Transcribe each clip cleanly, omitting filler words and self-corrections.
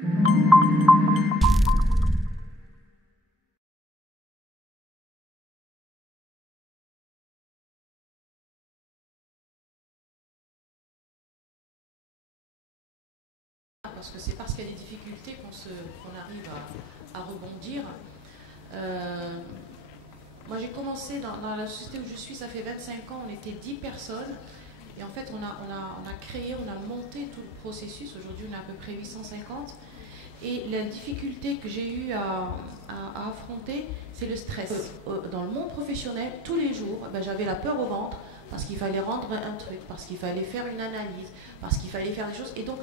Parce que c'est parce qu'il y a des difficultés qu'on arrive à rebondir. Moi j'ai commencé dans la société où je suis, ça fait 25 ans, on était 10 personnes. Et en fait on a créé, on a monté tout le processus. Aujourd'hui on est à peu près 850. Et la difficulté que j'ai eu à affronter, c'est le stress. Dans le monde professionnel, tous les jours, j'avais la peur au ventre parce qu'il fallait rendre un truc, parce qu'il fallait faire une analyse, parce qu'il fallait faire des choses. Et donc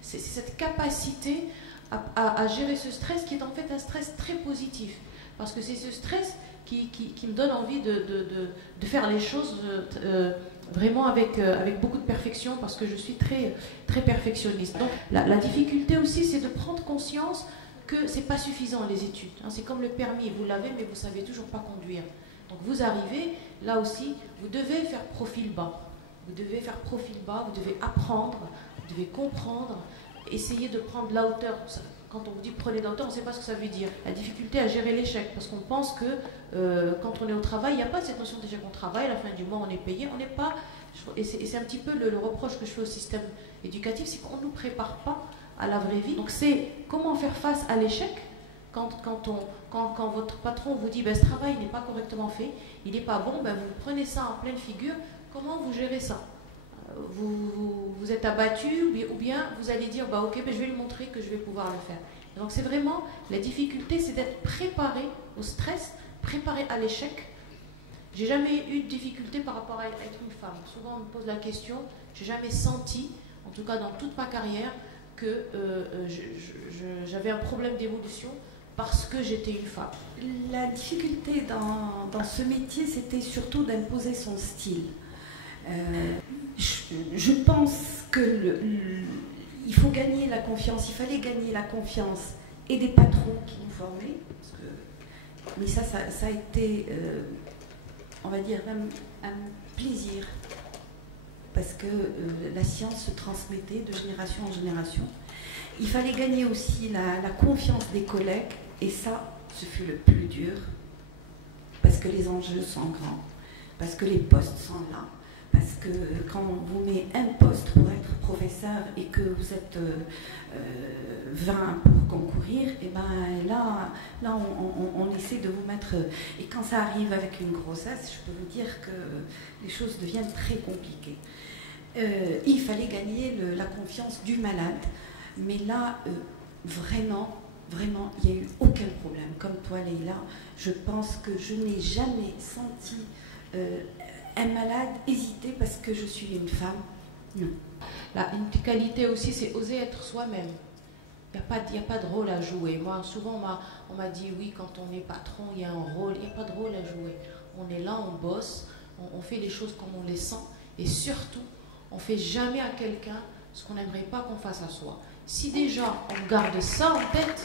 c'est cette capacité à gérer ce stress qui est en fait un stress très positif. Parce que c'est ce stress qui me donne envie de faire les choses vraiment avec beaucoup de perfection, parce que je suis très, très perfectionniste. Donc la difficulté aussi, c'est de prendre conscience que ce n'est pas suffisant les études. C'est comme le permis, vous l'avez mais vous ne savez toujours pas conduire. Donc vous arrivez, là aussi, vous devez faire profil bas. Vous devez faire profil bas, vous devez apprendre, vous devez comprendre, essayer de prendre la hauteur. Quand on vous dit prenez de la hauteur, on ne sait pas ce que ça veut dire. La difficulté à gérer l'échec, parce qu'on pense que quand on est au travail, il n'y a pas cette notion d'échec. On travaille, à la fin du mois, on est payé, on n'est pas... Et c'est un petit peu le reproche que je fais au système éducatif, c'est qu'on ne nous prépare pas à la vraie vie. Donc c'est comment faire face à l'échec quand votre patron vous dit ce travail n'est pas correctement fait, il n'est pas bon, vous prenez ça en pleine figure, comment vous gérez ça? Vous êtes abattu ou bien vous allez dire ok, je vais lui montrer que je vais pouvoir le faire. Et donc c'est vraiment la difficulté, c'est d'être préparé au stress, préparé à l'échec. J'ai jamais eu de difficulté par rapport à être une femme. Souvent on me pose la question, j'ai jamais senti, en tout cas dans toute ma carrière, que j'avais un problème d'évolution parce que j'étais une femme. La difficulté dans ce métier, c'était surtout d'imposer son style. Je pense qu'il faut gagner la confiance, il fallait gagner la confiance et des patrons qui nous formaient, mais ça a été, on va dire, même un plaisir, parce que la science se transmettait de génération en génération. Il fallait gagner aussi la confiance des collègues, et ça, ce fut le plus dur, parce que les enjeux sont grands, parce que les postes sont là. Parce que quand on vous met un poste pour être professeur et que vous êtes 20 pour concourir, et là on essaie de vous mettre... Et quand ça arrive avec une grossesse, je peux vous dire que les choses deviennent très compliquées. Il fallait gagner la confiance du malade, mais là, vraiment, il n'y a eu aucun problème. Comme toi, Leïla, je pense que je n'ai jamais senti... un malade hésiter parce que je suis une femme. Non. Une qualité aussi, c'est oser être soi-même. Il n'y a pas de rôle à jouer. Moi, souvent, on m'a dit, oui, quand on est patron, il y a un rôle. Il n'y a pas de rôle à jouer. On est là, on bosse, on fait les choses comme on les sent. Et surtout, on ne fait jamais à quelqu'un ce qu'on n'aimerait pas qu'on fasse à soi. Si déjà, on garde ça en tête,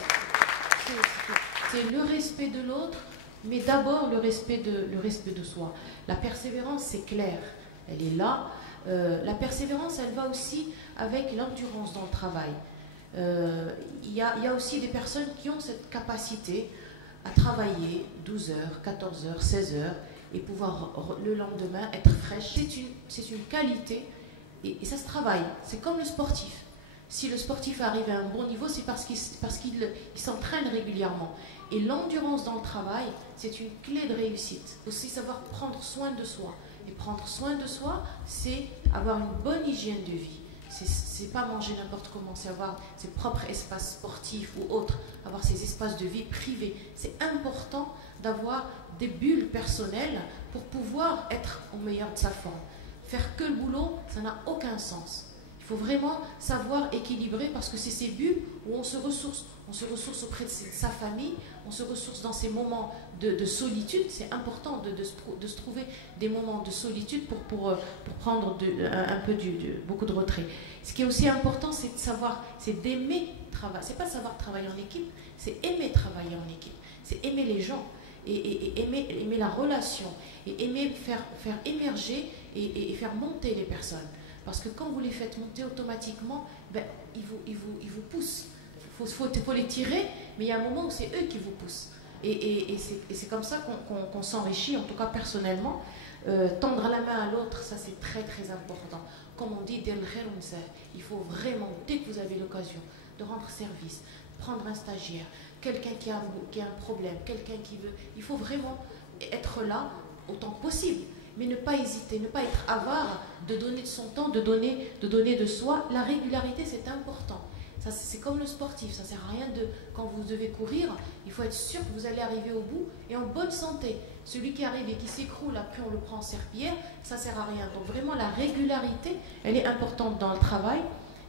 c'est le respect de l'autre, mais d'abord le respect de soi. La persévérance, c'est clair, elle est là. La persévérance, elle va aussi avec l'endurance dans le travail. Il y a aussi des personnes qui ont cette capacité à travailler 12 heures, 14 heures, 16 heures et pouvoir le lendemain être fraîche. C'est une qualité et ça se travaille. C'est comme le sportif. Si le sportif arrive à un bon niveau, c'est parce qu'il s'entraîne régulièrement. Et l'endurance dans le travail, c'est une clé de réussite. Aussi savoir prendre soin de soi. Et prendre soin de soi, c'est avoir une bonne hygiène de vie. C'est pas manger n'importe comment, c'est avoir ses propres espaces sportifs ou autres, avoir ses espaces de vie privés. C'est important d'avoir des bulles personnelles pour pouvoir être au meilleur de sa forme. Faire que le boulot, ça n'a aucun sens. Il faut vraiment savoir équilibrer parce que c'est ces bulles où on se ressource. On se ressource auprès de sa famille, on se ressource dans ces moments de solitude. C'est important de se trouver des moments de solitude pour prendre beaucoup de retrait. Ce qui est aussi important, c'est de savoir, c'est d'aimer travailler. C'est pas savoir travailler en équipe, c'est aimer travailler en équipe. C'est aimer les gens et aimer la relation et aimer faire émerger et faire monter les personnes. Parce que quand vous les faites monter automatiquement, ils vous poussent. faut les tirer, mais il y a un moment où c'est eux qui vous poussent. Et c'est comme ça qu'on s'enrichit, en tout cas personnellement. Tendre la main à l'autre, ça c'est très très important. Comme on dit, il faut vraiment, dès que vous avez l'occasion de rendre service, prendre un stagiaire, quelqu'un qui a un problème, quelqu'un qui veut, il faut vraiment être là autant que possible. Mais ne pas hésiter, ne pas être avare de donner de son temps, de donner de soi. La régularité, c'est important. C'est comme le sportif, ça ne sert à rien quand vous devez courir, il faut être sûr que vous allez arriver au bout et en bonne santé. Celui qui arrive et qui s'écroule, après on le prend en serpillière, ça ne sert à rien. Donc vraiment la régularité, elle est importante dans le travail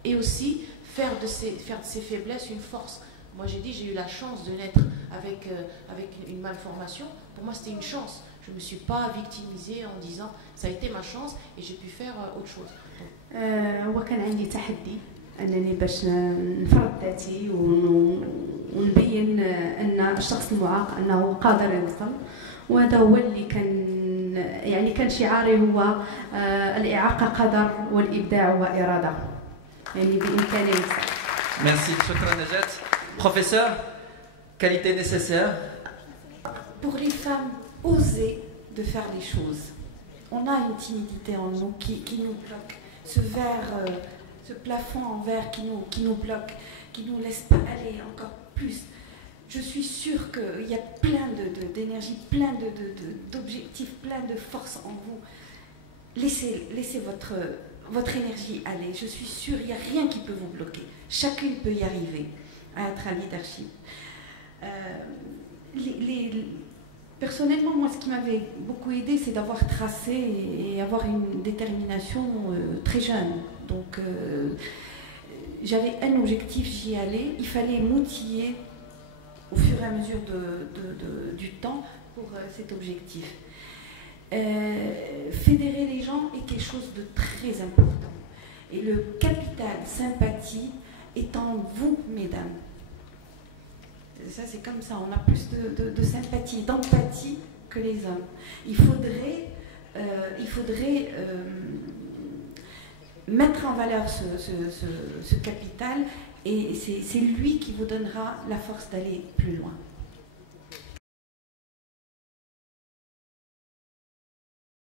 et aussi faire de ses faiblesses une force. Moi j'ai eu la chance de naître avec une malformation. Pour moi c'était une chance. Je ne me suis pas victimisée en disant ça a été ma chance et j'ai pu faire autre chose. أنني باش نفرض ذاتي ونبين أن الشخص المعاق أنه قادر يوصل، وهذا هو اللي كان شعاري هو الإعاقة قدر والإبداع وإرادة، يعني بإمكاني يوصل. Merci, شكرا نجاة. Professeur, qualité nécessaire pour les femmes, oser de faire les choses. On a une timidité en nous qui nous bloque. Ce plafond en verre qui nous bloque, qui ne nous laisse pas aller encore plus. Je suis sûre qu'il y a plein d'énergie, plein d'objectifs, plein de force en vous. Laissez votre énergie aller. Je suis sûre, il n'y a rien qui peut vous bloquer. Chacune peut y arriver à être un leadership. Personnellement, moi, ce qui m'avait beaucoup aidé, c'est d'avoir tracé et avoir une détermination très jeune. Donc, j'avais un objectif, j'y allais. Il fallait m'outiller au fur et à mesure du temps pour cet objectif. Fédérer les gens est quelque chose de très important. Et le capital sympathie est en vous, mesdames. Ça, c'est comme ça, on a plus de sympathie, d'empathie que les hommes. Il faudrait mettre en valeur ce capital et c'est lui qui vous donnera la force d'aller plus loin.